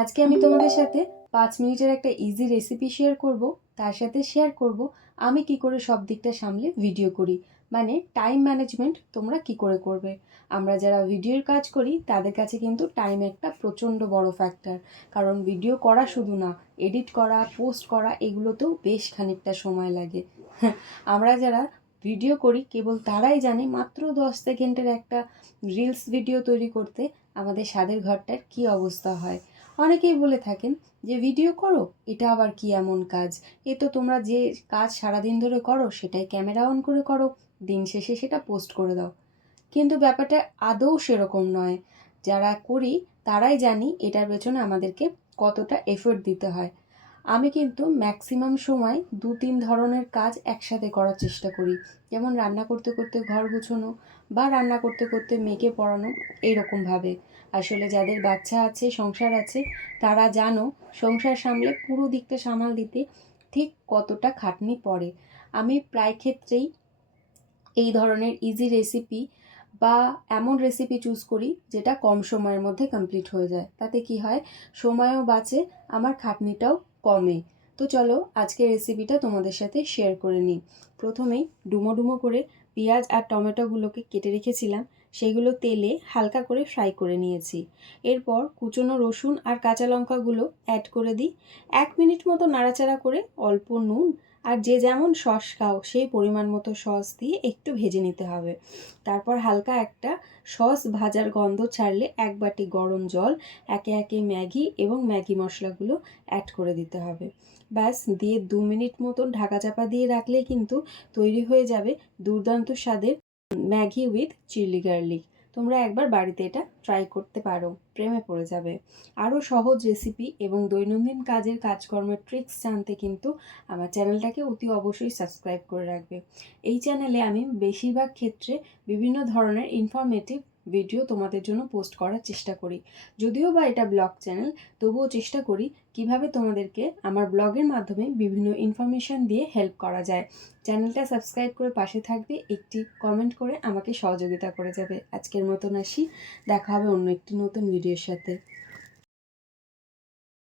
আজকে আমি তোমাদের সাথে 5 মিনিটের একটা ইজি রেসিপি শেয়ার করব। তার সাথে শেয়ার করব আমি কি করে সব দিকটা সামলে ভিডিও করি, মানে টাইম ম্যানেজমেন্ট তোমরা কি করে করবে। আমরা যারা ভিডিওর কাজ করি তাদের কাছে কিন্তু টাইম একটা প্রচণ্ড বড় ফ্যাক্টর, কারণ ভিডিও করা শুধু না, এডিট করা, পোস্ট করা এগুলোতেও বেশ খানিকটা সময় লাগে। আমরা যারা ভিডিও করি কেবল তারাই জানে মাত্র 10 সেকেন্ডের একটা রিলস ভিডিও তৈরি করতে আমাদের স্বাদের ঘরটার কী অবস্থা হয়। অনেকেই বলে থাকেন যে ভিডিও করো, এটা আবার কি এমন কাজ, এ তো তোমরা যে কাজ সারাদিন ধরে করো সেটাই ক্যামেরা অন করে করো, দিন শেষে সেটা পোস্ট করে দাও। কিন্তু ব্যাপারটা আদৌ সেরকম নয়। যারা করি তারাই জানি এটার পেছনে আমাদেরকে কতটা এফোর্ট দিতে হয়। আমি কিন্তু ম্যাক্সিমাম সময় 2-3 ধরনের কাজ একসাথে করার চেষ্টা করি, যেমন রান্না করতে করতে ঘর গুছোনো বা রান্না করতে করতে মেয়েকে পড়ানো, এইরকমভাবে। আসলে যাদের বাচ্চা আছে, সংসার আছে, তারা জানো সংসার সামলে পুরো দিকটা সামাল দিতে ঠিক কতটা খাটনি পড়ে। আমি প্রায় ক্ষেত্রেই এই ধরনের ইজি রেসিপি বা এমন রেসিপি চুজ করি যেটা কম সময়ের মধ্যে কমপ্লিট হয়ে যায়। তাতে কি হয়, সময়ও বাঁচে, আমার খাটনিটাও কমে। তো চলো আজকের রেসিপিটা তোমাদের সাথে শেয়ার করে নিই। প্রথমেই ডুমো ডুমো করে পেঁয়াজ আর টমেটোগুলোকে কেটে রেখেছিলাম, সেগুলো তেলে হালকা করে ফ্রাই করে নিয়েছি। এরপর কুচনো রসুন আর কাঁচা লঙ্কাগুলো অ্যাড করে দিই। 1 মিনিট মতো নাড়াচাড়া করে অল্প নুন আর যে যেমন সস খাও সেই পরিমাণ মতো সস দিয়ে একটু ভেজে নিতে হবে। তারপর হালকা একটা সস ভাজার গন্ধ ছাড়লে 1 বাটি গরম জল, একে একে ম্যাগি এবং ম্যাগি মশলাগুলো অ্যাড করে দিতে হবে। ব্যাস, দিয়ে 2 মিনিট মতন ঢাকা চাপা দিয়ে রাখলেই কিন্তু তৈরি হয়ে যাবে দুর্দান্ত স্বাদের ম্যাগি উইথ চিলি গার্লিক। তোমরা একবার বাড়িতে এটা ট্রাই করতে পারো, প্রেমে পড়ে যাবে। আরও সহজ রেসিপি এবং দৈনন্দিন কাজের কাজকর্মের ট্রিক্স জানতে কিন্তু আমার চ্যানেলটাকে অতি অবশ্যই সাবস্ক্রাইব করে রাখবে। এই চ্যানেলে আমি বেশিরভাগ ক্ষেত্রে বিভিন্ন ধরনের ইনফরমেটিভ ভিডিও তোমাদের জন্য পোস্ট করার চেষ্টা করি। যদিও বা এটা ব্লগ চ্যানেল, তবুও চেষ্টা করি কিভাবে তোমাদেরকে আমার ব্লগের মাধ্যমে বিভিন্ন ইনফরমেশন দিয়ে হেল্প করা যায়। চ্যানেলটা সাবস্ক্রাইব করে পাশে থাকবে, একটি কমেন্ট করে আমাকে সহযোগিতা করে যাবে। আজকের মতন আসি, দেখা হবে অন্য একটি নতুন ভিডিওর সাথে।